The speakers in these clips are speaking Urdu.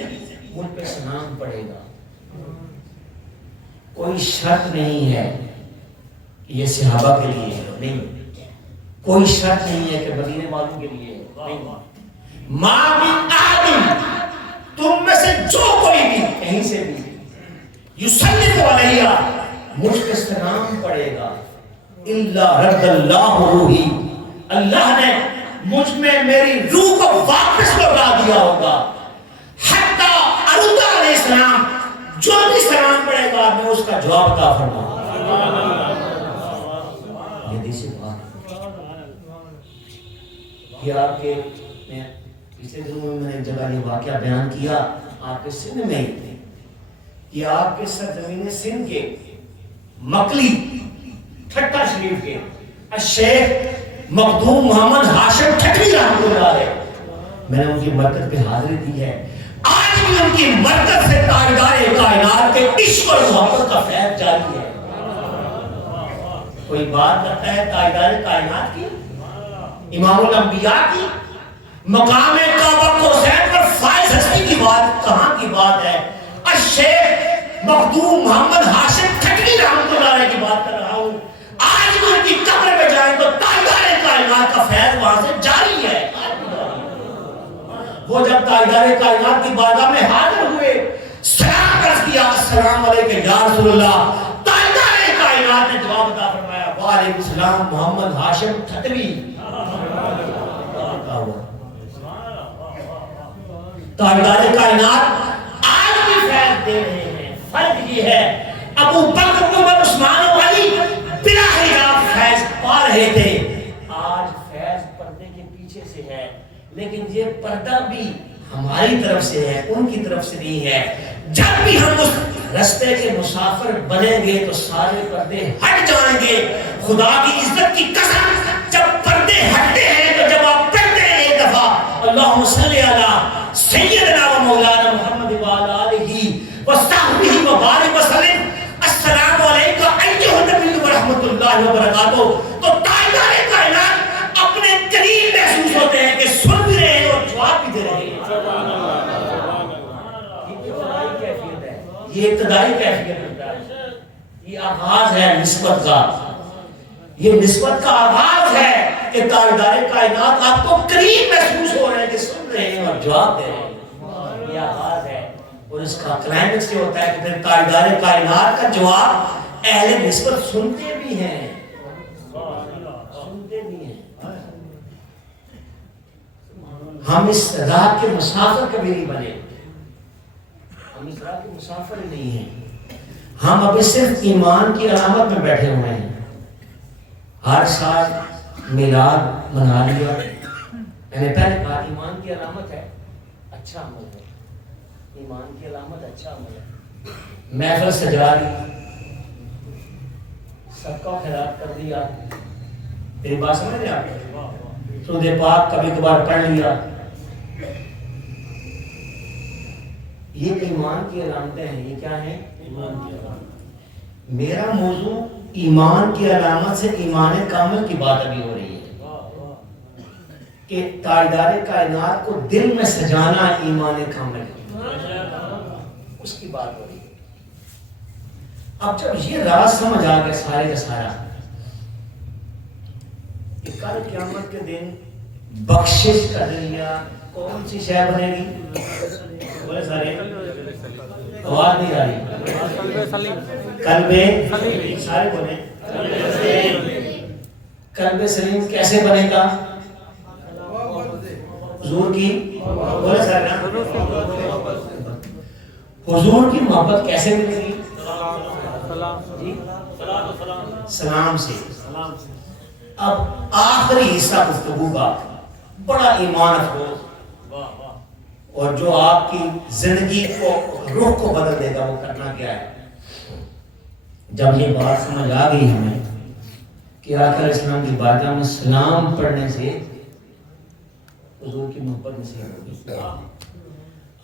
مجھ پہ سلام پڑے گا. کوئی شرط نہیں ہے یہ صحابہ کے لیے ہے, نہیں. کوئی شرط نہیں ہے کہ مدینے والوں کے لیے ہے, نہیں. ماں من آدم, تم میں سے جو کوئی بھی کہیں سے بھی یسلم علیہ, مجھ پہ سلام پڑے گا, الا رد اللہ روحی, اللہ نے مجھ میں میری روح کو واپس لوٹا دیا ہوگا. حتی ارد علیہ السلام, جو بھی سلام پڑے گا میں اس کا جواب عطا فرماؤں گا. یہ دیسی بات کہ آپ کے پچھلے دنوں میں نے ایک جگہ یہ واقعہ بیان کیا آپ کے سندھ میں ہی, کہ آپ کے سرزمین سندھ کے مکلی ٹھٹا شریف کے الشیخ مخدوم محمد ہاشم ٹھٹوی رحمۃ اللہ علیہ, میں نے ان کی مرکز پہ حاضری دی ہے. آج بھی ان کی مرکز سے تاجدار کائنات کے عشق اور محبت کا فیض جاری ہے. کوئی بات کرتا ہے تاجدار کائنات کی, امام الانبیاء کی, مقام کعبہ قوسین پر فائز ہستی کی بات کہاں کی بات ہے؟ الشیخ مخدوم محمد ہاشم ٹھٹوی رحمۃ اللہ علیہ کی بات کر رہا ہوں. آج بھی ان کی قبر پہ جائیں تو تاجدار کائنات کا فیض وہاں سے جاری ہے. وہ جب تاجدار کائنات کی بارگاہ میں حاضر ہوئے, سلام کر دیا, السلام علیکم یا رسول اللہ. تاجدار کائنات نے جواب عطا فرمایا, وعلیکم السلام محمد ہاشم ٹھٹوی. تاجدار کائنات آج بھی فیض دے رہے ہیں. فرق یہ ہے ابو بکر عمر عثمان و علی بلا حجاب فیض پا رہے تھے, آج فیض پردے کے پیچھے سے ہے, لیکن یہ پردہ بھی ہماری طرف سے ہے, ان کی طرف سے نہیں ہے. جب بھی ہم اس رستے کے مسافر بنیں گے تو سارے پردے ہٹ جائیں گے. خدا کی عزت کی قسم, جب پردے ہٹتے ہیں تو جب آپ پڑھتے ہیں ایک دفعہ اللہم صلی علی سیدنا و مولانا محمد وعلی آلہ وصحبہ وبارک وسلم, السلام علیکم ایھا النبی ورحمۃ اللہ وبرکاتہ, تو تاجدار کائنات اپنے قریب محسوس ہوتے ہیں کہ سن بھی رہے ہیں اور جواب بھی دے رہے ہیں. یہ ابتدائی کیفیت ہے, یہ آغاز ہے نسبت کا, یہ نسبت کا آغاز ہے کہ تاجدار کائنات آپ کو قریب محسوس ہو رہے ہیں کہ سن رہے ہیں اور جواب دے رہے ہیں. یہ آغاز ہے, اور اس کا کلائمیکس یہ ہوتا ہے کہ پھر تاجدار کائنات کا جواب اہل نسبت سنتے بھی ہیں, سنتے بھی ہیں. ہم اس راہ کے مسافر کبھی نہیں بنے, ہم اس راہ کے مسافر ہی نہیں ہیں. ہم ابھی صرف ایمان کی علامت میں بیٹھے ہوئے ہیں. ہر سال میلاد منا لیا, میں نے پہلے کہا ایمان کی علامت ہے اچھا عمل ہے, ایمان کی علامت اچھا عمل ہے. محفل سجا لی, سب کا خیرات کر دیا, میری بات سمجھ رہے آپ, سورۃ پاک کبھی کبھار پڑھ لیا, یہ ایمان کی علامتیں ہیں. یہ کیا ہیں؟ ایمان کی علامت. میرا موضوع ایمان کی علامت سے ایمان کامل کی بات ابھی ہو رہی ہے کہ تاجدار کائنات کو دل میں سجانا ایمان کامل ہے, اس کی بات ہو رہی ہے. اب جب یہ راز سمجھ آ گیا سارے کا سارا کہ کل قیامت کے دن بخشش کا ذریعہ کون سی شے بنے گی؟ بولے سارے, آواز نہیں آ رہی. قلب سارے بولے, قلب سلیم کیسے بنے گا؟ حضور کی, بولے سارے نا, حضور کی محبت کیسے ملے گی؟ سلام سے. اب آخری حصہ گفتگو کا بڑا ایمان افروز, اور جو آپ کی زندگی کو روح کو بدل دے گا, وہ کرنا کیا ہے؟ جب یہ بات سمجھ آ گئی ہمیں کہ آقا اسلام کی بارگاہ میں سلام پڑھنے سے حضور کی محبت نصیب ہوگی.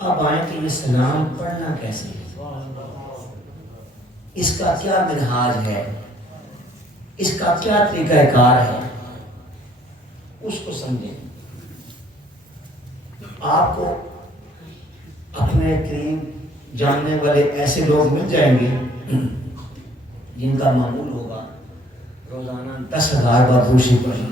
اب آئیں کہ یہ سلام پڑھنا کیسے ہے, اس کا کیا منہاج ہے, اس کا کیا طریقہ کار ہے, اس کو سمجھیں. آپ کو اپنے قریب جاننے والے ایسے لوگ مل جائیں گے جن کا معمول ہوگا روزانہ 10,000 بار درود پڑھنا،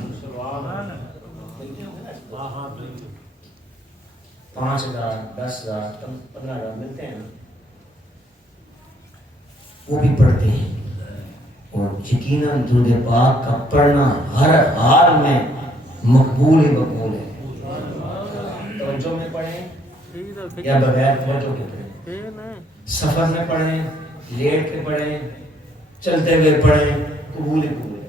5,000 10,000 15,000 ملتے ہیں، وہ بھی پڑھتے ہیں۔ اور یقیناً درود پاک کا پڑھنا ہر حال میں مقبول ہی مقبول ہے۔ توجہ میں پڑھیں یا بغیر توجہ کے پڑھیں، سفر میں پڑھیں، لیٹ کے پڑھیں، چلتے ہوئے پڑھیں، قبول ہی قبول ہے۔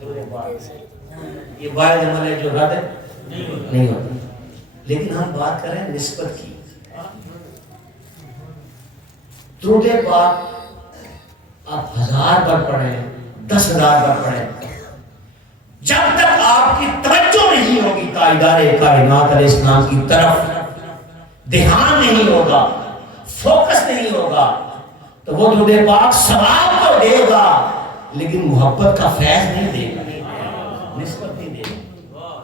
درود پاک یہ واحد عمل ہے جو رد نہیں ہوتا۔ لیکن ہم بات کریں نسبت کی۔ درود پاک آپ 1000 بار پڑھیں، 10,000 بار پڑھیں، جب تک آپ کی توجہ نہیں ہوگی تاجدار کائنات علیہ السلام کی طرف، دھیان نہیں ہوگا، فوکس نہیں ہوگا، تو وہ درود پاک ثواب تو دے گا لیکن محبت کا فیض نہیں دے گا، نسبت نہیں دے گا،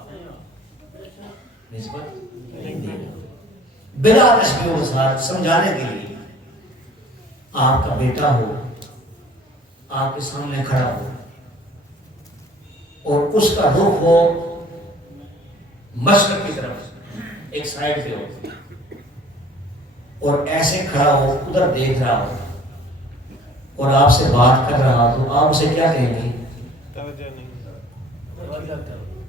نسبت نہیں دے گا۔ بلا تشبیہ و مثال سمجھانے کے لیے، آپ کا بیٹا ہو، آپ کے سامنے کھڑا ہو اور اس کا رخ ہو مشرق کی طرف، ایک سائڈ پہ ہو اور ایسے کھڑا ہو، ادھر دیکھ رہا ہو اور آپ سے بات کر رہا ہو، تو آپ اسے کیا کہیں گے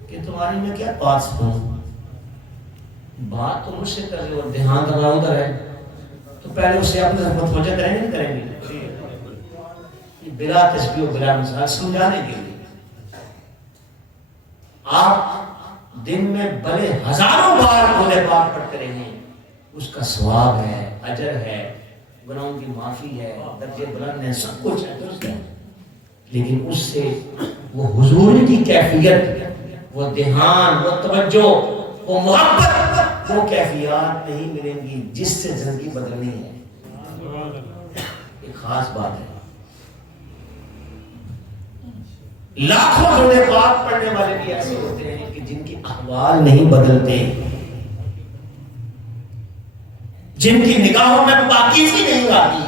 کہ تمہاری میں کیا بات سنوں، بات تو مجھ سے کر رہے اور دھیان تو ادھر ہے، تو پہلے اسے اپنے متوجہ کریں گے نہیں کریں گے؟ بلا تشبیہ و بلا مثال سمجھانے کے لیے آپ دن میں بھلے 1000 بار درود پاک پڑھتے رہیں، اس کا ثواب ہے، اجر ہے، گناہوں کی معافی ہے، درجے بلند ہیں، سب کچھ ہے، درست ہے، لیکن اس سے وہ حضور کی کیفیت، وہ دھیان، وہ توجہ، وہ محبت، وہ کیفیات نہیں ملیں گی جس سے زندگی بدلنی ہے۔ ایک خاص بات ہے، لاکھوں درود پاک پڑھنے والے بھی ایسے ہوتے ہیں کہ جن کی احوال نہیں بدلتے، جن کی نگاہوں میں پاکیزگی نہیں آتی،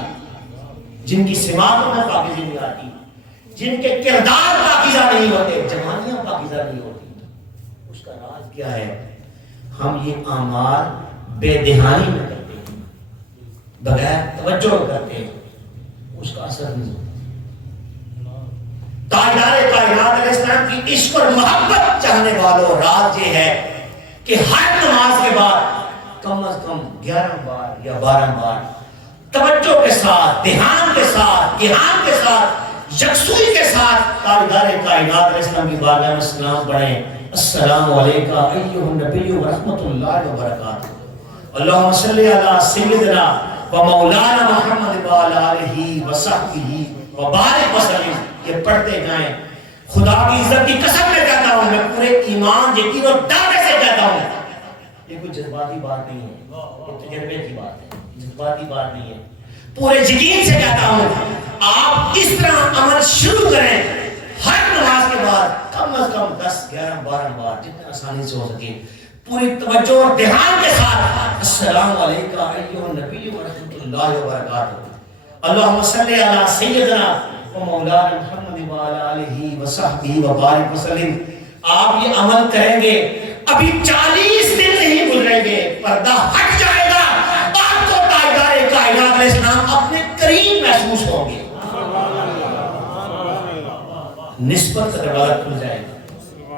جن کی سماعتوں میں پاکیزگی نہیں آتی، جن کے کردار پاکیزہ نہیں ہوتے، جوانیاں پاکیزہ نہیں ہوتی۔ اس کا راز کیا ہے؟ ہم یہ اعمال بے دہانی میں کرتے ہیں، بغیر توجہ کرتے ہیں، اس کا اثر نہیں ہوتا۔ تاجدار کائنات علیہ السلام کی عشق اور محبت چاہنے والوں راز یہ ہے کہ ہر نماز کے بعد کم از کم 11 بار یا 12 بار توجہ کے ساتھ، دھیان کے ساتھ، دھیان کے ساتھ، یکسوئی کے ساتھ تاجدار کائنات علیہ السلام کی بارگاہ میں سلام پڑھیں۔ السلام علیکم ایھا النبی ورحمۃ اللہ وبرکاتہ، اللہم صلی علی سیدنا و مولانا محمد وعلی آلہ وصحبہ وبارک وسلم۔ یہ پڑھتے جائیں۔ خدا کی عزت کی قسم میں کہتا ہوں، میں پورے ایمان، یقین اور دعوے سے کہتا ہوں، یہ کوئی جذباتی بات نہیں ہے، یہ تجربے کی بات ہے، جذباتی بات نہیں ہے، پورے یقین سے کہتا ہوں آپ اس طرح عمل شروع کریں، ہر نماز کے بعد کم از کم 10 11 12 بار جتنا آسانی سے ہو سکے پوری توجہ اور دھیان کے ساتھ السلام علیکم ایھا النبی ورحمۃ اللہ وبرکاتہ، اللہم صلی علی سیدنا و مولانا محمد وعلی آلہ وصحبہ وبارک وسلم۔ آپ یہ عمل کریں گے، ابھی 40 دن نہیں گزریں گے، پردہ ہٹ جائے گا، آپ کو تاجدار کائنات علیہ السلام اپنے قریب محسوس ہوں گے، نسبت کا دروازہ کھل جائے گا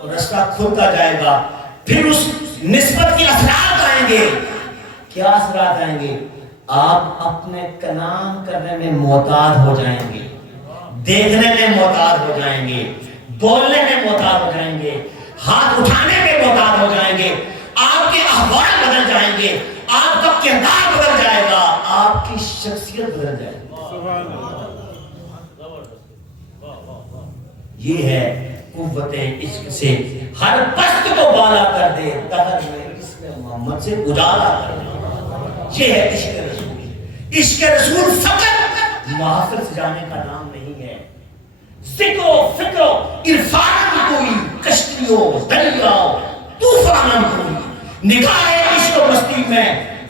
اور رستہ کھلتا جائے گا۔ پھر اس نسبت کے اثرات آئیں گے۔ کیا اثرات آئیں گے؟ آپ اپنے کلام کرنے میں محتاط ہو جائیں گے، دیکھنے میں محتاط ہو جائیں گے، بولنے میں محتاط ہو جائیں گے، ہاتھ اٹھانے میں محتاط ہو جائیں گے، آپ کے احوال بدل جائیں گے، آپ کا کردار بدل جائے گا، آپ کی شخصیت بدل جائے گی۔ یہ ہے قوت عشق سے ہر پست کو بالا کر دے، دہر میں اس میں محمد سے اجالا کر دے۔ یہ ہے عشق رسول۔ عشق رسول فقط محافل سجانے کا نام نہیں ہے، ذکر و فکر و عرفان کی کوئی کشتیوں دریاؤ طوفانوں کوئی نگاہ عشق عشق و مستی میں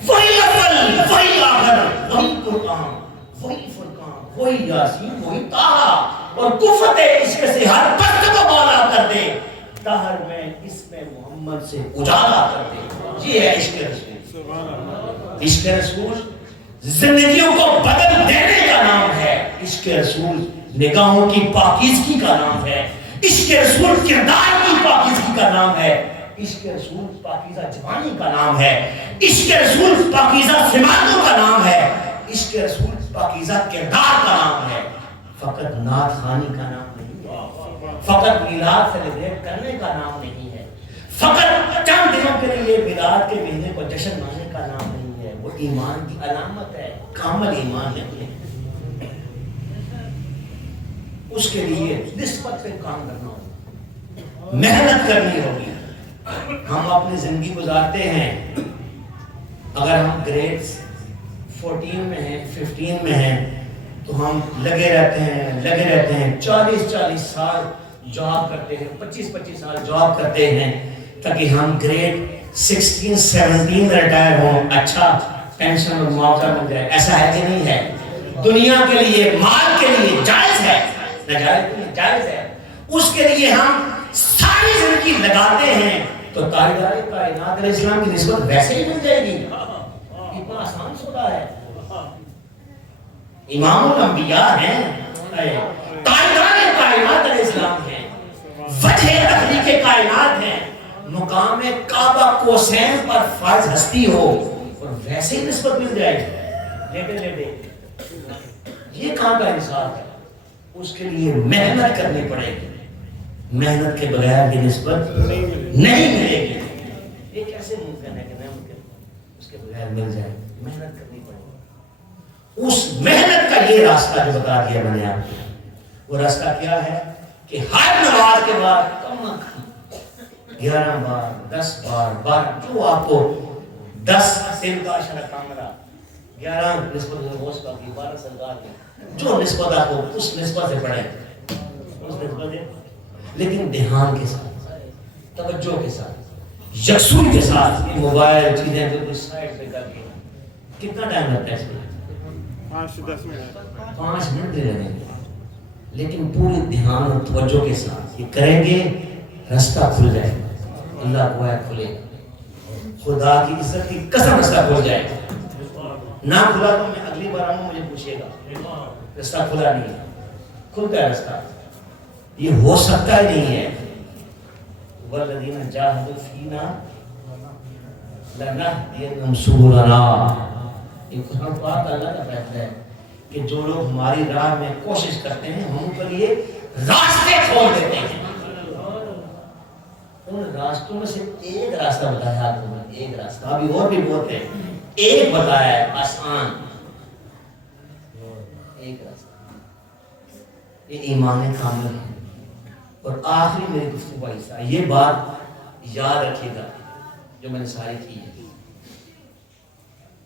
وہی اول وہی آخر وہی قرآن وہی فرقان وہی یاسین وہی طٰہٰ اور قوت عشق سے ہر پست کو بالا کر دے دہر میں اس میں محمد سے اجالا کر دے. یہ ہے عشق رسول. عشق رسول زندگیوں کو بدل دینے کا نام ہے. عشق رسول نگاہوں کی پاکیزگی کا نام ہے. عشق رسول کردار کی پاکیزگی کا نام ہے. عشق رسول پاکیزہ جوانی کا نام ہے. عشق رسول پاکیزہ سماعتوں کا نام ہے. عشق رسول پاکیزہ کردار کا نام ہے. فقط نعت خوانی کا نام نہیں ہے. فقط میلاد سیلیبریٹ کرنے کا نام نہیں ہے. فقط چند دنوں کے لیے میلاد کے مہینے کو جشن منانے کا نام نہیں ہے. وہ ایمان کی علامت ہے. کامل ایمان نہیں ہے. اس کے لیے نسبت پہ کام کرنا ہوگا, محنت کرنی ہوگی. ہم اپنی زندگی گزارتے ہیں, اگر ہم گریڈ 14 میں ہیں 15 میں ہیں تو ہم لگے رہتے ہیں 40 سال جاب کرتے ہیں, 25 سال جاب کرتے ہیں تاکہ ہم گریڈ 16 17 میں ریٹائر ہوں, اچھا پینشن اور معاوضہ مل جائے. ایسا ہے کہ نہیں ہے؟ دنیا کے لیے مال کے لیے جائز ہے, جائز ہے. اس کے لیے ہم ساری زندگی لگاتے ہیں تو تاجدار کائنات علیہ السلام کی نسبت ویسے ہی مل جائے گی. اتنا آسان سودا ہے. امام الانبیاء ہیں, تاجدار کائنات علیہ السلام ہیں, وجہ تخلیق کائنات ہیں, مقام کعبہ کوسین پر فائز ہستی ہو اور ویسے ہی نسبت مل جائے گی. لیٹے یہ کہاں کا انصاف ہے؟ اس کے لیے محنت کرنی پڑے گی. محنت کے بغیر یہ نسبت نہیں ملے گی. یہ کیسے ممکن ہے کہ نہیں ممکن, اس کے بغیر مل جائے. محنت کرنی پڑے گی. اس محنت کا یہ راستہ جو بتا دیا میں نے آپ کو, وہ راستہ کیا ہے کہ ہر نماز کے بعد کم از کم 11 بار 10 بار 12 جو آپ کو 10 دن کا اشارہ کاملہ 11 نسبت غوث پاک کی 12 سرکار کی جو نسبت آپ کو اس نسبت سے پڑھیں, اس نسبت سے, لیکن دھیان کے ساتھ, توجہ کے ساتھ, یکسوئی کے ساتھ. یہ موبائل چیزیں بالکل سائڈ پہ کر کے کتنا ٹائم لگتا ہے اس میں؟ 5 سے 10 منٹ. 5 منٹ دے رہے ہیں, لیکن پورے دھیان اور توجہ کے ساتھ یہ کریں گے, راستہ کھل جائے گا. اللہ کو ہے کھلے گا. خدا کی عزت کی قسم راستہ کھل جائے گا. نہ کھلا تو میں اگلی بار آؤں, مجھے پوچھیے گا. راستہ کھلا نہیں ہے, کھلتا ہے راستہ. یہ ہو سکتا ہی نہیں ہے. والذین جاہدوا فینا لنہدینہم سبلنا. یہ قرآن پاک اللہ کا فیصلہ ہے کہ جو لوگ ہماری راہ میں کوشش کرتے ہیں ہم ان کے لیے راستے کھول دیتے ہیں. ان راستوں میں سے ایک راستہ بتایا آپ کو, ایک راستہ, ابھی اور بھی بہت ہے, ایک بتایا ہے آسان, ایک راستہ. یہ ایمان کامل ہے. اور آخری میری گفتگو کا حصہ, یہ بات یاد رکھیے گا جو میں نے ساری کی ہے.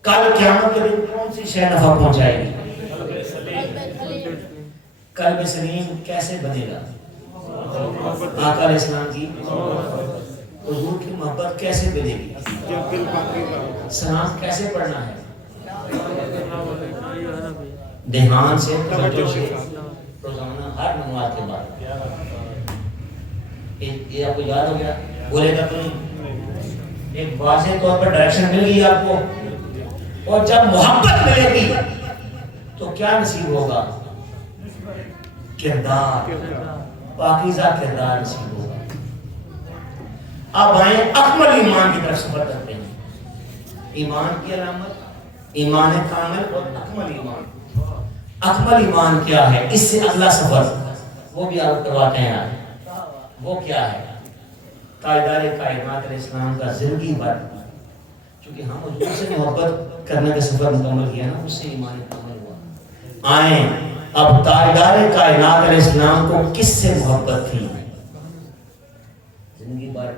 کل قیامت کے دن کون سی شے نفع پہنچائے گی؟ قلب سلیم کیسے بنے گا؟ آقا علیہ السلام کی حضور کی محبت کیسے ملے گی؟ سلام کیسے پڑھنا ہے؟ دھیان سے, توجہ سے, روزانہ ہر نماز کے بعد. یہ آپ کو یاد ہو گیا؟ بولے گا تو نہیں. ایک واضح طور پر ڈائریکشن مل گئی آپ کو. اور جب محبت ملے گی تو کیا نصیب ہوگا؟ کردار, پاکیزہ کردار نصیب ہوگا. اب آئیں اکمل ایمان کی طرف سفر کرتے ہیں. ایمان کی علامت, ایمان کامل اور اکمل ایمان. اکمل ایمان کیا ہے؟ اس سے اگلا سفر وہ بھی آپ کرواتے ہیں آج. وہ کیا ہے؟ تاجدار کائنات علیہ السلام کا زندگی بھر, چونکہ ہم حضور سے محبت کرنے کا سفر مکمل کیا نا, اس سے ایمان کامل ہوا. آئیں اب تاجدار کائنات علیہ السلام کو کس سے محبت تھی؟ زندگی بھر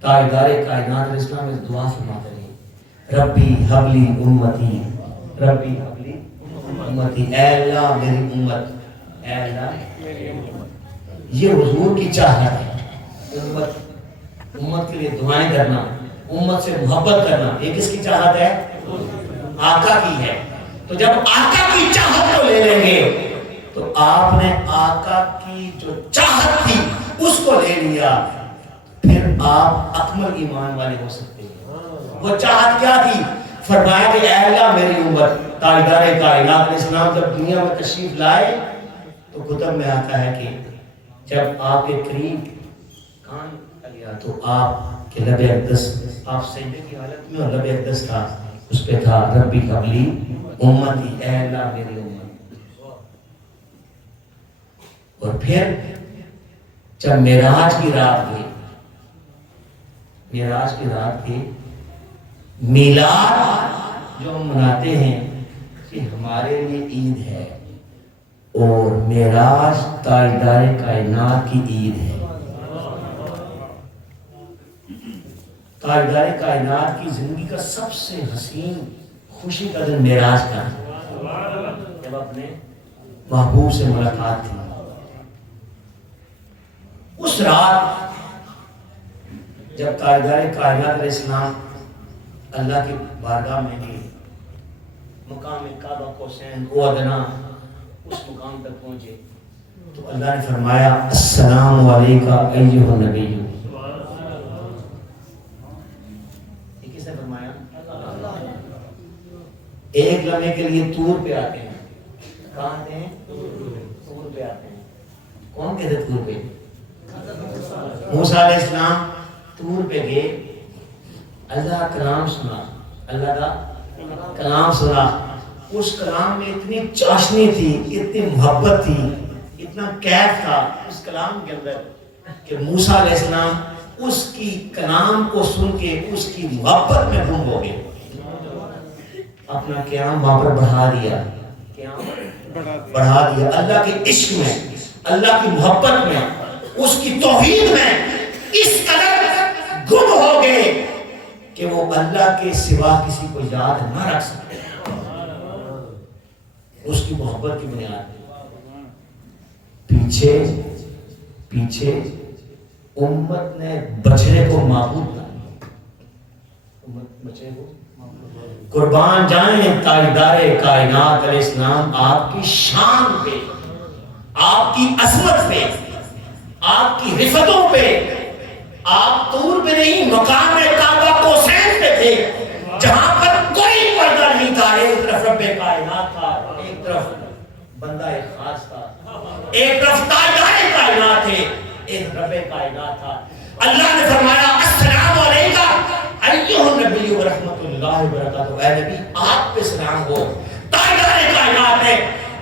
تاجدار کائنات علیہ السلام اس دعا فرماتے رہے, ربی حبلی امتی, ربی حبلی امتی, اے اللہ میری امت, اے اللہ میری امت. یہ حضور کی چاہت ہے, امت کے لیے دعائیں کرنا, امت سے محبت کرنا، یہ کس کی چاہت ہے؟ آقا کی ہے۔ تو جب آقا کی چاہت کو لے لیں گے تو آپ نے آقا کی جو چاہت تھی اس کو لے لیا، پھر آپ اکمل ایمان والے ہو سکتے ہیں۔ وہ چاہت کیا تھی؟ فرمایا کہ اے اللہ میری امت، تاجدار کائنات علیہ السلام جب دنیا میں تشریف لائے تو کتب میں آتا ہے کہ جب آپ کے قریب کان لیا تو آپ کے لب اقدس، آپ سجدے کی حالت میں اور لب اقدس تھا، اس پہ تھا ربی قبلی امتی، اے اللہ میری امت۔ اور پھر جب معراج کی رات گئی، معراج کی رات کے میلاد جو ہم مناتے ہیں کہ ہمارے لیے عید ہے، اور معراج تاجدار کائنات کی عید ہے۔ تاجدار کائنات کی زندگی کا سب سے حسین خوشی کا دن معراج کا، جب اپنے محبوب سے ملاقات تھی۔ اس رات جب تاجدار کائنات علیہ السلام اللہ کی بارگاہ میں گئے، مقام کعبہ قوسین و ادنا اس مقام تک پہنچے تو اللہ نے فرمایا السلام علیکہ ایھا النبی۔ یہ کس نے فرمایا؟ ایک لمحے کے لیے طور پہ آتے ہیں، کہاں آتے ہیں؟ طور پہ آتے ہیں۔ کون کہتے طور پہ؟ موسیٰ علیہ السلام طور پہ گئے، اللہ کلام سنا، اللہ کا کلام سنا۔ اس کلام میں اتنی چاشنی تھی، اتنی محبت تھی، اتنا کیف تھا اس کلام کے اندر کہ موسیٰ علیہ السلام اس کی کلام کو سن کے اس کی محبت میں گم ہو گئے، اپنا قیام وہاں پر بڑھا دیا، قیام بڑھا دیا اللہ کے عشق میں، اللہ کی محبت میں، اس کی توحید میں اس قدر گم ہو گئے کہ وہ اللہ کے سوا کسی کو یاد نہ رکھ سکتے۔ اس کی محبت کی بنیاد پیچھے پیچھے امت نے بچڑے کو معبود بنا، امت بچڑے کو قربان جائیں تاجدار کائنات علیہ السلام آپ کی شان پہ، آپ کی عظمت پہ، آپ کی رفتوں پہ۔ آپ طور پہ نہیں، مقام کعبہ قوسین پہ تھے، جہاں پر کوئی پردہ نہیں تھا۔ ایک طرف رب کائنات تھا، ایک طرف بندہ خاص تھا، ایک طرف تاجدار کائنات تھے، ایک رب کائنات تھا۔ اللہ نے فرمایا السلام علیکہ ایھا النبی ورحمۃ اللہ وبرکاتہ، اے نبی آپ پہ سلام ہو۔ تاجدار کائنات ہے،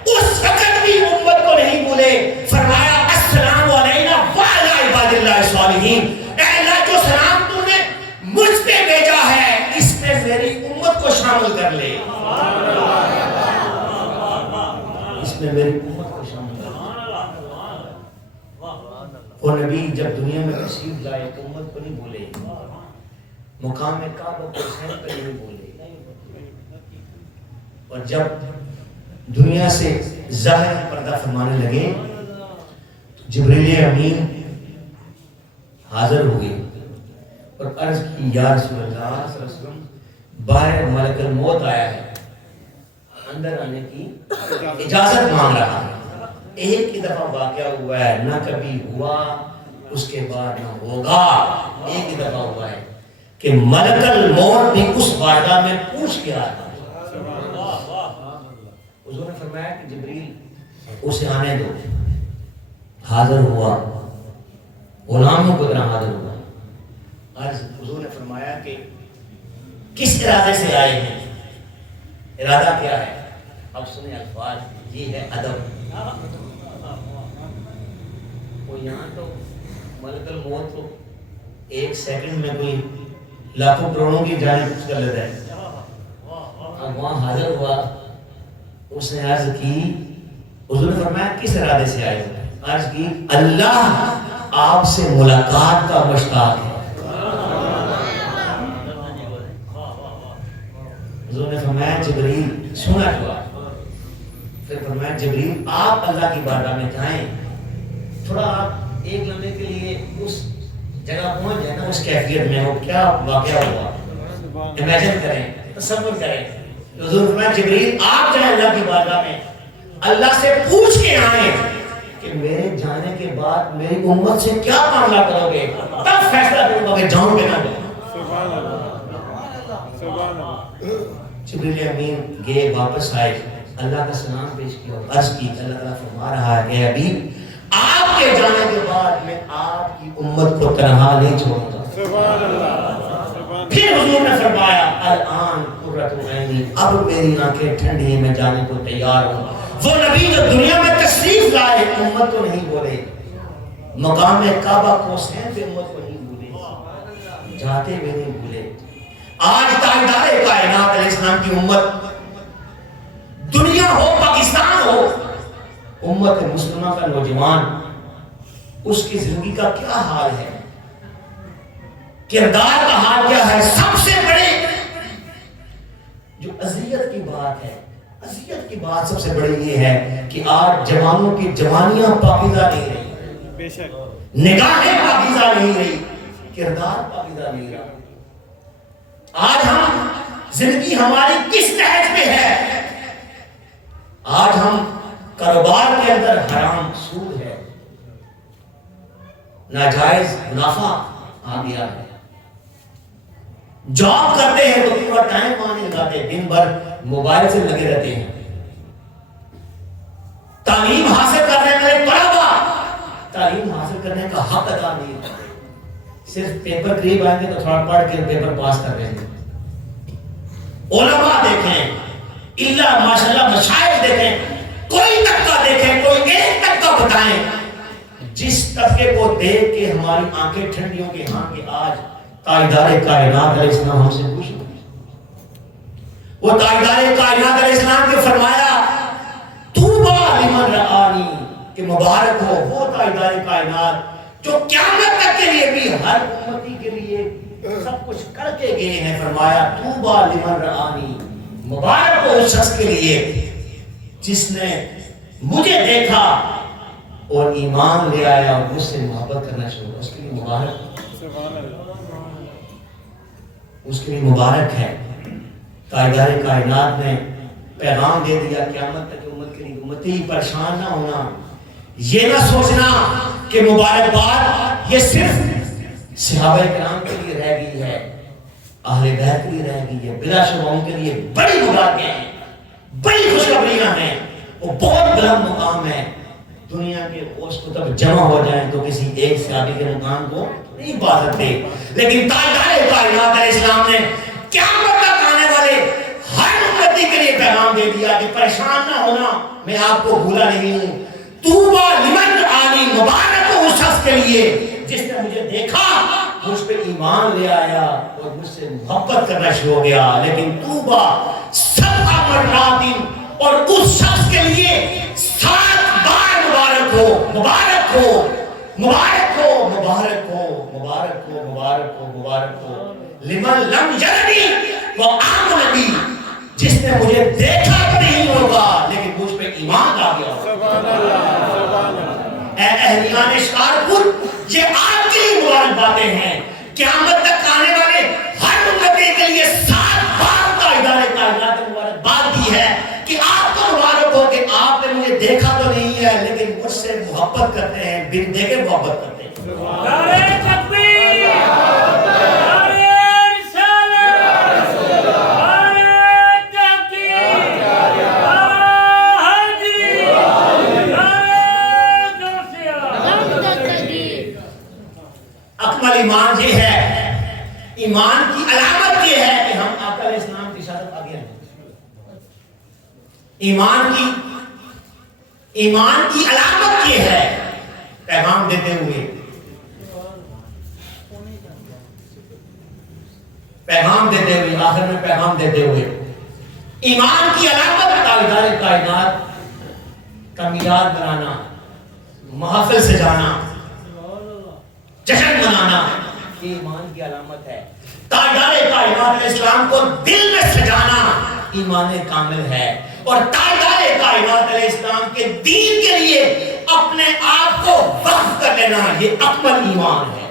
اس وقت بھی امت کو نہیں بھولے، فرمایا السلام علینا وعلی عباد اللہ الصالحین، اے اللہ جو سلام تو نے مجھ پہ بھیجا ہے اس میں میری امت کو شامل کر لے، اس میں میری امت کو شامل کر لے۔ وہ نبی جب دنیا میں تشریف لائے امت کو نہیں بھولے، مقام کعبہ قوسین پہ نہیں بھولے، اور جب دنیا سے ظاہر پردہ فرمانے لگے تو جبریل امین حاضر ہو گئے اور عرض کی یا رسول اللہ صلی اللہ علیہ وسلم باہر ملک الموت آیا ہے، اندر آنے کی اجازت مانگ رہا ہے۔ ایک ہی دفعہ واقعہ ہوا ہے، نہ کبھی ہوا اس کے بعد نہ ہوگا، ایک ہی دفعہ ہوا ہے کہ ملک الموت بھی اس بارگاہ میں پوچھ کے آیا۔ حضور نے فرمایا کہ جبریل اسے آنے دو، حاضر ہوا، غلاموں کو طرح حاضر ہوا۔ عرض حضور نے فرمایا کہ کس ارادے سے آئے ہیں، ارادہ کیا ہے؟ اب سنیں الفاظ، یہ ہے ادب۔ وہ یہاں تو ملک الموت کو ایک سیکنڈ میں کوئی لاکھوں کروڑوں کی جان کچھ کر لیتا ہے، اب وہاں حاضر ہوا، اس نے عرض کی، حضور نے فرمایا کس ارادے سے آئے ہو؟ عرض کی اللہ آپ سے ملاقات کا مشتاق ہے۔ حضور نے فرمایا جبریل سنا جواب، پھر فرمایا جبریل آپ اللہ کی بارگاہ میں جائیں، تھوڑا آپ ایک لمحے کے لیے اس جگہ پہنچ جائے نا اس کیفیت میں، وہ کیا واقعہ ہوا امیجن کریں، تصور کریں. حضور فرمایا جبریل آپ جائیں اللہ کی بارگاہ میں، اللہ سے پوچھ کے آئیں کہ میرے جانے کے بعد میری امت سے کیا معاملہ کرو گے، تب فیصلہ کروں گا کہ جاؤں گے نہ جاؤں. جبریل امین گئے، واپس آئے، اللہ کا سلام پیش کیا، عرض کی. اللہ تعالیٰ فرما رہا ہے کہ حبیب آپ کے جانے کے بعد میں آپ کی امت کو تنہا نہیں چھوڑوں گا. پھر حضور نے فرمایا الان قرۃ عینی، اب میری آنکھیں ٹھنڈی ہیں، میں جانے کو تیار ہوں. وہ نبی جو دنیا میں تشریف لائے امت کو نہیں بولے، مقام کعبہ کوسین پہ امت کو نہیں بولے، جاتے ہوئے نہیں بھولے. آج تاجدار کائنات علیہ السلام کی امت، دنیا ہو پاکستان ہو، امت مسلمہ کا نوجوان، اس کی زندگی کا کیا حال ہے، کردار کا حال کیا ہے. سب سے بڑے جو اذیت کی بات ہے، اذیت کی بات سب سے بڑی یہ ہے کہ آج جوانوں کی جوانیاں پاکیزہ نہیں رہی، بے شک نگاہیں پاکیزہ نہیں رہی، کردار پاکیزہ نہیں رہا. آج ہم زندگی ہماری کس نہج پہ ہے؟ آج ہم کاروبار کے اندر حرام سود ہے، ناجائز منافع آ گیا ہے. جاب کرتے ہیں تو پورا ٹائم وہاں نہیں لگاتے، دن بھر موبائل سے لگے رہتے ہیں. تعلیم حاصل کرنے والے طلبا تعلیم حاصل کرنے کا حق ادا نہیں کرتے، صرف پیپر قریب آئیں گے تو تھوڑا پڑھ کے پیپر پاس کر رہے ہیں. علماء دیکھیں، اللہ ماشاءاللہ مشائخ دیکھیں، کوئی طبقہ دیکھیں، کوئی ایک طبقہ بتائیں جس طبقے کو دیکھ کے ہماری آنکھیں ٹھنڈی ہوں کہ ہاں کہ آج تاجدار کائنات علیہ السلام ہم سے خوش ہوں. وہ تاجدار کائنات علیہ السلام نے فرمایا طوبیٰ لمن رآنی، کہ مبارک ہو وہ تاجدار کائنات جو قیامت تک کے لیے بھی ہر امتی کے لیے سب کچھ کر کے گئے ہیں. فرمایا طوبیٰ لمن رآنی، مبارک ہو اس شخص کے لیے جس نے مجھے دیکھا اور ایمان لے آیا اور مجھ سے محبت کرنا شروع کیا. اس کے لیے مبارک، اس کے لیے مبارک ہے. تاجدار کائنات نے پیغام دے دیا قیامت تک امت کے لیے. امتی پریشان نہ ہونا، یہ نہ سوچنا کہ مبارکباد یہ صرف صحابہ کرام کے لیے رہ گئی ہے، اہل بیت کے لیے رہ گئی ہے. بلا شبہ ان کے لیے بڑی مبارکیں ہیں، بڑی خوشخبریاں ہیں، وہ بہت بلند مقام ہے. دنیا کے اوس کو تب جمع ہو جائیں تو کسی ایک صحابی کے مقام کو نہیں پا سکتے. لیکن تاجدار کائنات علیہ السلام نے قیامت تک آنے والے ہر امتی کے لیے پیغام دے دیا کہ پریشان نہ ہونا، میں آپ کو بھولا نہیں ہوں. طوبیٰ لمن رآنی، مبارک ہو اس شخص کے لیے جس نے مجھے دیکھا، مجھ پہ ایمان لے آیا اور مجھ سے محبت کرنا شروع ہو گیا. لیکن طوبیٰ سبع مرات، اور اس شخص کے لیے 7 بار مبارک ہو، مبارک ہو، مبارک ہو، مبارک ہو، مبارک ہو، مبارک ہو، مبارک ہو. لمن لم یرنی وآمن بی، جس نے مجھے دیکھا تو نہیں ہوگا لیکن مجھ پہ ایمان لا گیا. سبحان اللہ، سبحان اللہ. اے اہلیان شکارپور، یہ آپ کی مبارک باتیں ہیں. قیامت تک آنے والے ہر امتی کے لیے 7 بار تاجدار کائنات نے مبارک بات دی ہے کہ آپ کو مبارک ہو کہ آپ نے مجھے دیکھا تو نہیں ہے لیکن مجھ سے محبت کرتے ہیں، بن دیکھے محبت کرتے ہیں. نعرہ تکبیر، نعرہ رسالت، نعرہ تحقیق، نعرہ حیدری، نعرہ غوثیہ. اکمل ایمان یہ ہے، ایمان کی علامت یہ ہے کہ ہم آقا علیہ السلام کی شہادت آگے ہیں. ایمان کی علامت یہ ہے. پیغام دیتے ہوئے آخر میں پیغام دیتے ہوئے ایمان کی علامت تاجدار کائنات کا میلاد منانا، محافل سے جانا، جشن منانا، یہ ایمان کی علامت ہے. تاجدار کائنات علیہ السلام کو دل میں سجانا ایمان کامل ہے. اور تاجدار کائنات علیہ السلام کے دین کے لیے اپنے آپ کو وقف کر لینا یہ اکمل ایمان ہے.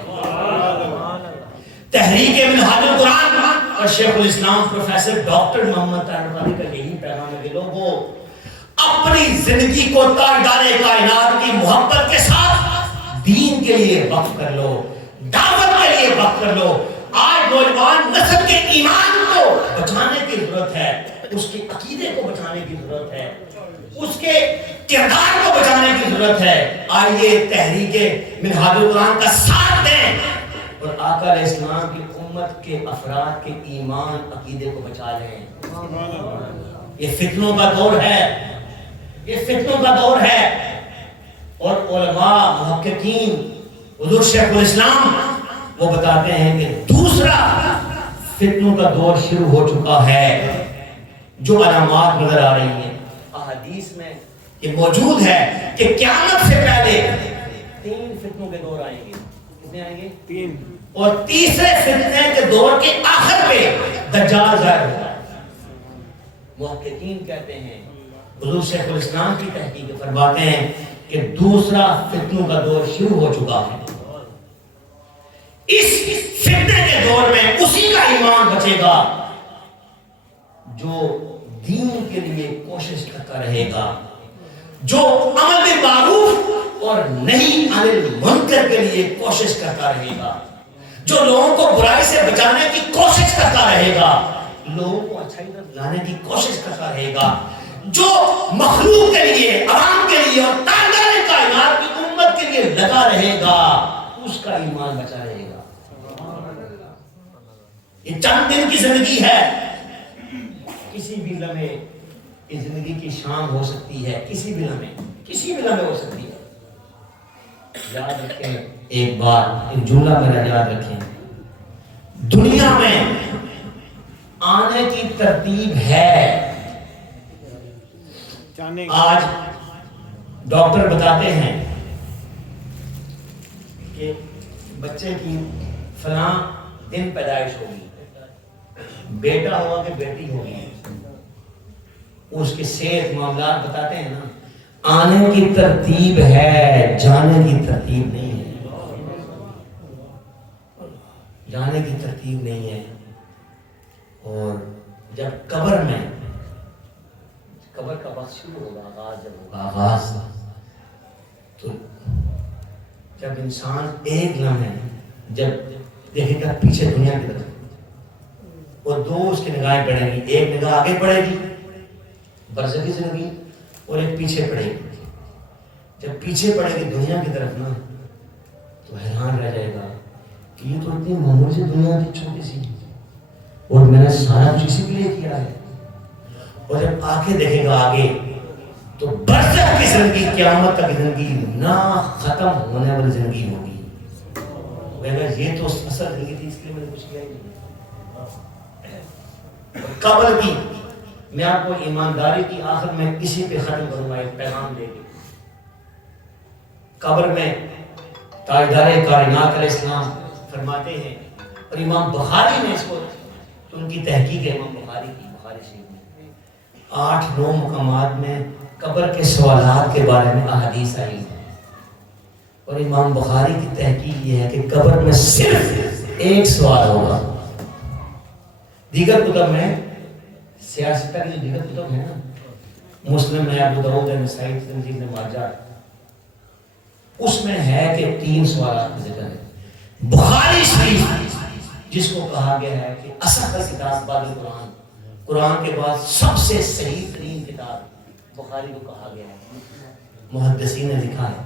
تحریک منہاج القرآن اور شیخ الاسلام پروفیسر ڈاکٹر محمد طاہر القادری کا یہی پیغام ہے کہ لوگوں اپنی زندگی کو تاجدار کائنات کی محبت کے ساتھ دین کے لیے وقف کر لو، دعوت کے لیے وقف کر لو۔ آج نوجوان نسل کے ایمان کو بچانے کی ضرورت ہے، اس کے عقیدے کو بچانے کی ضرورت ہے، اس کے کردار کو بچانے کی ضرورت ہے۔ آئیے تحریک منہاج القرآن کا ساتھ دیں اور آقا علیہ السلام کی امت کے افراد کے ایمان عقیدے کو بچا لیں۔ یہ فتنوں کا دور ہے، یہ فتنوں کا دور ہے، اور علماء محققین حضور شیخ الاسلام وہ بتاتے ہیں کہ دوسرا فتنوں کا دور شروع ہو چکا ہے۔ جو علامات نظر آ رہی ہیں احادیث میں یہ موجود ہے کہ قیامت سے پہلے 3 فتنوں کے دور آئیں گے۔ کتنے آئیں گے؟ 3۔ اور تیسرے فتنے کے دور کے آخر پہ دجال ظاہر ہوگا۔ محققین کہتے ہیں، حضور شیخ الاسلام کی تحقیق فرماتے ہیں کہ دوسرا فتنوں کا دور شروع ہو چکا ہے۔ اس فتنے کے دور میں اسی کا ایمان بچے گا جو دین کے لیے کوشش کرتا رہے گا، جو امر بالمعروف اور نہی عن المنکر کے لیے کوشش کرتا رہے گا، جو لوگوں کو برائی سے بچانے کی کوشش کرتا رہے گا، لوگوں کو اچھائی طرف لانے کی کوشش کرتا رہے گا، جو مخلوق کے لیے، عوام کے لیے اور تاجدار کائنات کی امت کے لیے لگا رہے گا، اس کا ایمان بچا رہے گا۔ یہ چند دن کی زندگی ہے، کسی بھی لمحے اس زندگی کی شام ہو سکتی ہے، کسی بھی لمحے ہو سکتی ہے۔ یاد رکھیں ایک بات، ایک جملہ میرا یاد رکھیں، دنیا میں آنے کی ترتیب ہے۔ آج ڈاکٹر بتاتے ہیں کہ بچے کی فلاں دن پیدائش ہوگی، بیٹا ہوا کہ بیٹی ہوگی، اس کے صحت معاملات بتاتے ہیں نا، آنے کی ترتیب ہے، جانے کی ترتیب نہیں ہے، جانے کی ترتیب نہیں ہے۔ اور جب قبر کا وقت شروع ہوگا، آغاز تو جب انسان ایک لمحے جب دیکھے گا پیچھے دنیا کی طرف، اور 2 اس کی نگاہیں پڑیں گی، ایک نگاہ آگے پڑے گی برزخی زندگی اور ایک پیچھے پڑے گی۔ جب پیچھے پڑے گی دنیا کی طرف نا تو حیران رہ جائے گا کہ یہ تو اتنی معمولی سی دنیا تھی، چھوٹی سی، اور میں نے سارا کچھ اسی کے لیے کیا ہے۔ اور جب آگے دیکھے گا آگے تو برزخ کی زندگی، قیامت تک کی زندگی، نہ ختم ہونے والی زندگی ہوگی۔ یہ تو اصل زندگی تھی، اس کے لیے میں نے کچھ کیا ہی نہیں۔ قبر کی میں آپ کو ایمانداری کی آخر میں اسی پہ ختم کروں گا، ایک پیغام دے کے۔ قبر میں تاجدار کائنات علیہ السلام فرماتے ہیں، اور امام بخاری نے اس کو، تو ان کی تحقیق ہے امام بخاری کی، بخاری شریف میں 8-9 مقامات میں قبر کے سوالات کے بارے میں احادیث آئی ہیں، اور امام بخاری کی تحقیق یہ ہے کہ قبر میں صرف ایک سوال ہوگا۔ دیگر کتب میں، سیاست کا جو دیگر کتب ہے نا، مسلم ہے، ابو داؤد ہے، نسائی، ترمذی، ابن ماجہ، اس میں ہے کہ 3 سوالات کا ذکر ہے۔ بخاری شریف جس کو کہا گیا ہے کہ اصح کتاب بعد قرآن، قرآن کے بعد سب سے صحیح ترین کتاب بخاری کو کہا گیا ہے، محدثین نے لکھا ہے۔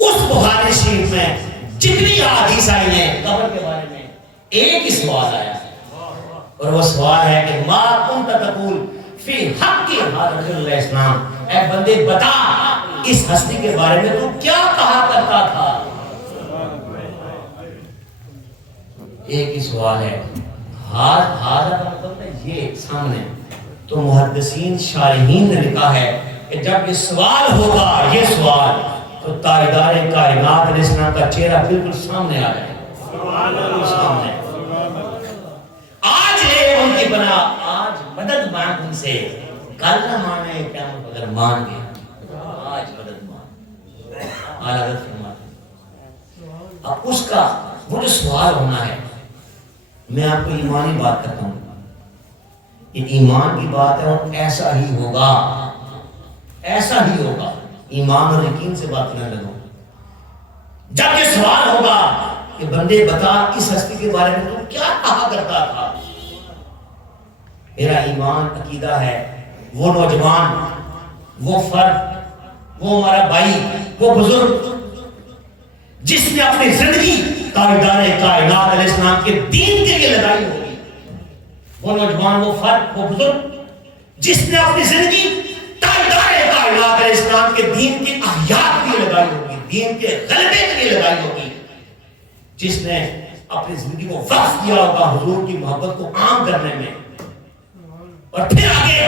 اس بخاری شریف میں جتنی احادیث آئی ہیں قبر کے بارے میں، ایک ہی سوال آیا ہے، اور وہ سوال ہے کہ ما کنت تقول فی حق حضرت علیہ السلام، اے بندے بتا اس ہستی کے بارے میں تو کیا کہا کرتا تھا۔ ایک ہی سوال ہے، ہاتھ کا مطلب ہے یہ سامنے، تو محدثین شارحین نے لکھا ہے کہ جب یہ سوال ہوگا، یہ سوال، تو تاجدار کائنات علیہ السلام کا چہرہ بالکل سامنے آ جائے گا، سامنے۔ آج لے ان کی بنا، آج مدد مانگ ان سے، کل نہ مانے قیامت اگر مان گئے، آج مدد مانگ۔ اعلیٰ حضرت فرماتے ہیں اب اس کا وہ جو سوال ہونا ہے میں آپ کو ایمانی بات کرتا ہوں، یہ ایمان کی بات ہے اور ایسا ہی ہوگا، ایسا ہی ہوگا۔ ایمان اور یقین سے بات نہ لگو۔ جب یہ سوال ہوگا کہ بندے بتا اس ہستی کے بارے میں تو کیا کہا کرتا تھا، میرا ایمان عقیدہ ہے وہ نوجوان، وہ فرد، وہ ہمارا بھائی، وہ بزرگ جس نے اپنی زندگی تاجدار کائنات علیہ السلام کے دین کے لیے لگائی ہوگی، وہ نوجوان، وہ فرد، وہ بزرگ جس نے اپنی زندگی تاجدار کائنات علیہ السلام کے دین کی احیاء کے لیے لگائی ہوگی، دین کے غلبے کے لیے لگائی ہوگی، جس نے اپنی زندگی کو وقف کیا ہوگا حضور کی محبت کو عام کرنے میں۔ اور پھر آگے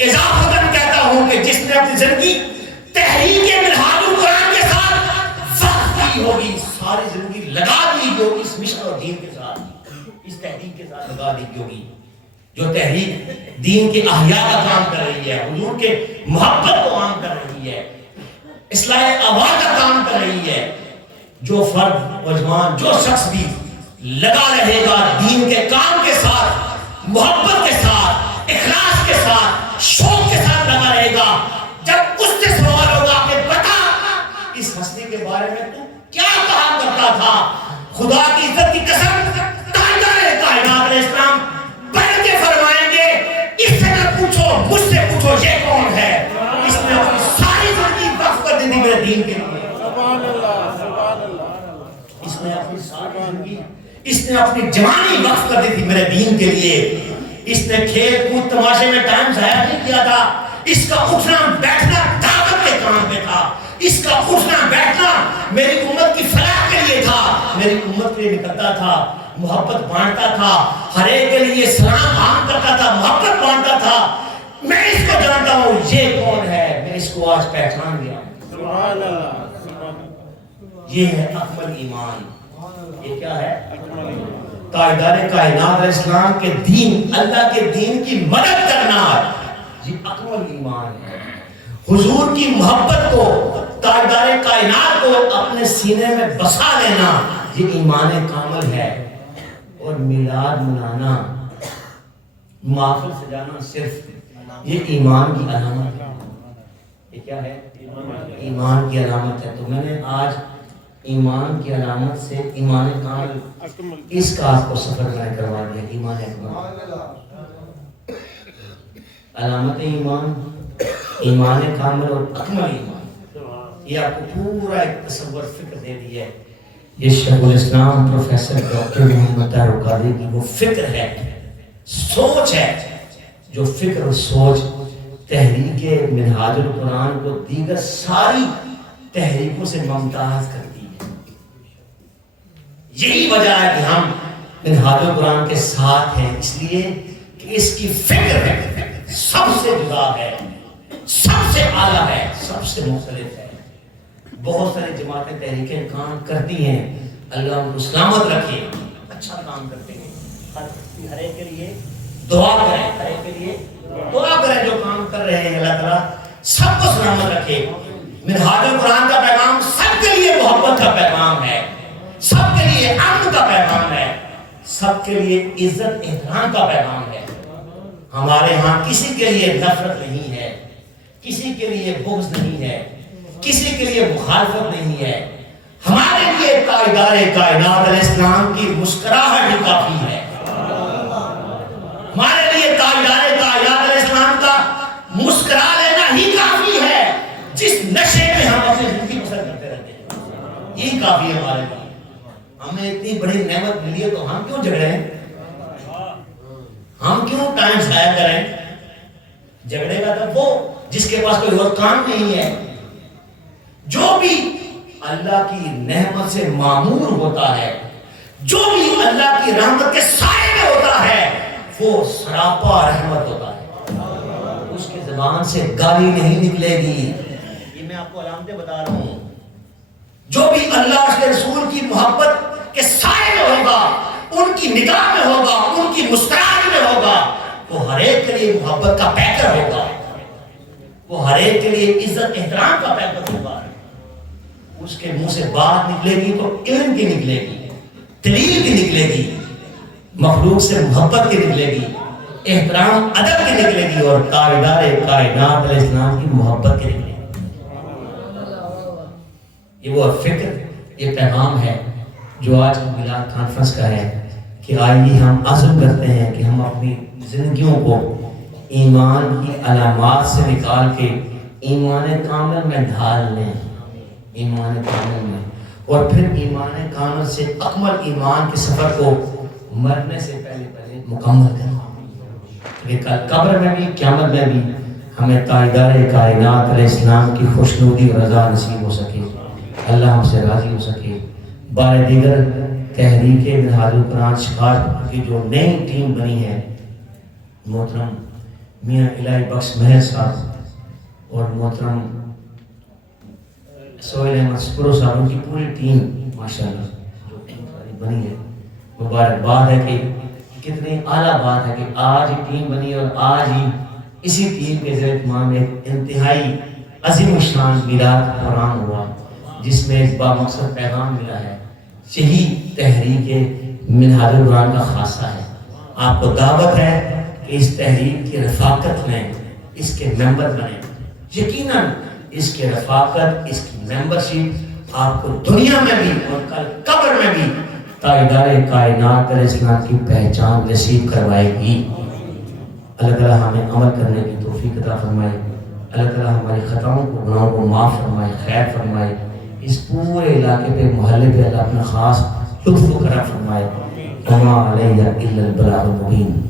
اضافتاً کہتا ہوں کہ جس نے اپنی زندگی تحریک منہاج القرآن کے ساتھ وقف کی ہوگی، ساری زندگی لگا دی ہوگی اس مشن اور دین کے ساتھ، اس تحریک کے ساتھ لگا دی ہوگی، جو تحریک دین کے احیاء کا کام کر رہی ہے، حضور کے محبت کو عام کر رہی ہے، اصلاح آواز کا کام کر رہی ہے۔ جو فرد نوجوان، جو شخص بھی لگا رہے گا دین کے کام کے ساتھ، محبت کے ساتھ، اخلاص کے ساتھ، شوق کے ساتھ لگا رہے گا، جب اس سے سوال ہوگا کہ بتا اس ہستی کے بارے میں تو کیا کہا کرتا تھا، خدا کی عزت کی قسم تاجدار کائنات علیہ السلام بڑھ کے فرمائیں گے اس سے نہ پوچھو، مجھ سے پوچھو یہ کون ہے، اس نے اپنی ساری زندگی وقف کر دی تھی میرے دین کے لیے، اس نے اپنی ساری زندگی، اس نے اپنی جوانی وقف کر دی تھی میرے دین کے لیے، اس نے کھیل کود تماشے میں ٹائم ضائع نہیں کیا تھا، اس کا اٹھنا بیٹھنا دعوت کے کام پہ تھا، اس کا اٹھنا بیٹھنا میری امت کی فلاح کے لیے تھا، میری امت کے لیے نکلتا تھا، محبت بانٹتا تھا، ہر ایک کے لیے سلام عام کرتا تھا، محبت بانٹتا تھا۔ میں اس کو جانتا ہوں یہ کون ہے، میں اس کو آج پہچان گیا ہوں۔ سبحان اللہ، یہ ہے اکمل ایمان۔ یہ کیا ہے؟ تاجدار کائنات علیہ السلام کے دین، اللہ کے دین کی مدد کرنا، یہ اکمل ایمان ہے۔ حضور کی محبت کو، تاجدار کائنات کو اپنے سینے میں بسا لینا، یہ ایمان کامل ہے۔ اور میلاد منانا، محفل سجانا صرف یہ ایمان کی علامت ہے۔ یہ کیا ہے؟ ایمان کی علامت ہے۔ تو میں نے آج ایمان کی علامت سے ایمان کامل اس کا آپ کو سفر طے کروا دیا۔ ایمان کامل، علامت ایمان، ایمان کامل اور اکمل ایمان، یہ آپ کو پورا ایک تصور فکر دے دی ہے۔ یہ شیخ الاسلام پروفیسر ڈاکٹر محمد طاہر القادری کی وہ فکر ہے، سوچ ہے، جو فکر اور سوچ تحریک منہاج القرآن کو دیگر ساری تحریکوں سے ممتاز کرتی ہے۔ یہی وجہ ہے کہ ہم منہاج القرآن کے ساتھ ہیں، اس لیے کہ اس کی فکر سب سے جدا ہے، سب سے اعلیٰ ہے، سب سے مختلف ہے۔ بہت ساری جماعتیں تحریکیں کام کرتی ہیں، اللہ ان کو سلامت رکھے، اچھا کام کرتے ہیں، ہر ایک کے لیے دعا کریں، ہر ایک کے لیے دعا کریں جو کام کر رہے ہیں، اللہ تعالیٰ سب کو سلامت رکھے۔ منہاج القرآن کا پیغام سب کے لیے محبت کا پیغام ہے، سب کے لیے امن کا پیغام ہے، سب کے لیے عزت احترام کا پیغام ہے۔ ہمارے ہاں کسی کے لیے نفرت نہیں ہے، کسی کے لیے بغض نہیں ہے، کسی کے لیے مخالفت نہیں ہے۔ ہمارے لیے تاجدار کائنات علیہ السلام کی مسکراہٹ ہی کافی ہے، ہمارے لیے تاجدار کائنات علیہ السلام کا مسکرا لینا ہی کافی ہے۔ جس نشے میں ہم اپنی زندگی بسر کرتے رہتے ہیں یہی کافی ہے ہمارے لیے۔ ہمیں اتنی بڑی نعمت ملی ہے تو ہم کیوں جھگڑے ہیں، ہم کیوں ٹائم ضائع کریں؟ جھگڑے گا تو وہ جس کے پاس کوئی اور کام نہیں ہے۔ جو بھی اللہ کی نعمت سے معمور ہوتا ہے، جو بھی اللہ کی رحمت کے سائے میں ہوتا ہے، وہ سراپا رحمت ہوتا ہے، اس کی زبان سے گالی نہیں نکلے گی۔ یہ میں آپ کو علامتیں بتا رہا ہوں۔ جو بھی اللہ کے رسول کی محبت کے سائے میں ہوگا، ان کی نگاہ میں ہوگا، ان کی مسکراہٹ میں ہوگا، وہ ہر ایک کے لیے محبت کا پیکر ہوگا، وہ ہر ایک کے لیے عزت احترام کا پیکر ہوگا۔ اس کے منہ سے بات نکلے گی تو علم کی نکلے گی، دلیل کی نکلے گی، مخلوق سے محبت کی نکلے گی، احترام ادب کی نکلے گی، اور تاجدار کائنات علیہ السلام کی محبت کی نکلے گی۔ یہ وہ فکر، یہ پیغام ہے جو آج میلاد کانفرنس کا ہے کہ آئیے ہم عزم کرتے ہیں کہ ہم اپنی زندگیوں کو ایمان کی علامات سے نکال کے ایمان کامل میں ڈھال لیں، ایمان کامل میں، اور پھر ایمان کامل سے اکمل ایمان کے سفر کو مرنے سے پہلے مکمل کریں، کہ کل قبر میں بھی قیامت میں بھی ہمیں تاجدار کائنات علیہ السلام کی خوشنودی اور رضا نصیب ہو سکے، اللہ ہم سے راضی ہو سکے۔ بار دیگر تحریک منہاج القرآن شکار کی جو نئی ٹیم بنی ہے، محترم میاں الہی بخش مہر صاحب اور محترم سہیل احمد سپرو صاحب، ان کی پوری ٹیم ماشاءاللہ جو بنی ہے، مبارکباد ہے کہ کتنی اعلیٰ بات ہے کہ آج ہی ٹیم بنی اور آج ہی اسی ٹیم کے زیر اہتمام ایک انتہائی عظیم الشان میلاد قرآن ہوا، جس میں ایک بامقصد پیغام ملا ہے۔ یہی تحریک منہاج القرآن کا خاصہ ہے۔ آپ کو دعوت ہے کہ اس تحریک کی رفاقت میں اس کے ممبر بنیں۔ یقیناً اس کے رفاقت، اس کی ممبرشپ آپ کو دنیا میں بھی اور کل قبر میں بھی تاجدار کائنات علیہ السلام کی پہچان نصیب کروائے گی۔ اللہ تعالیٰ ہمیں عمل کرنے کی توفیق عطا فرمائے، اللہ تعالیٰ ہماری خطاؤں کو، گناہوں کو معاف فرمائے، خیر فرمائے، اس پورے علاقے پہ، محلے پہ اللہ اپنا خاص لطف و کرم فرمائے۔ وما علینا الا البلاغ المبین۔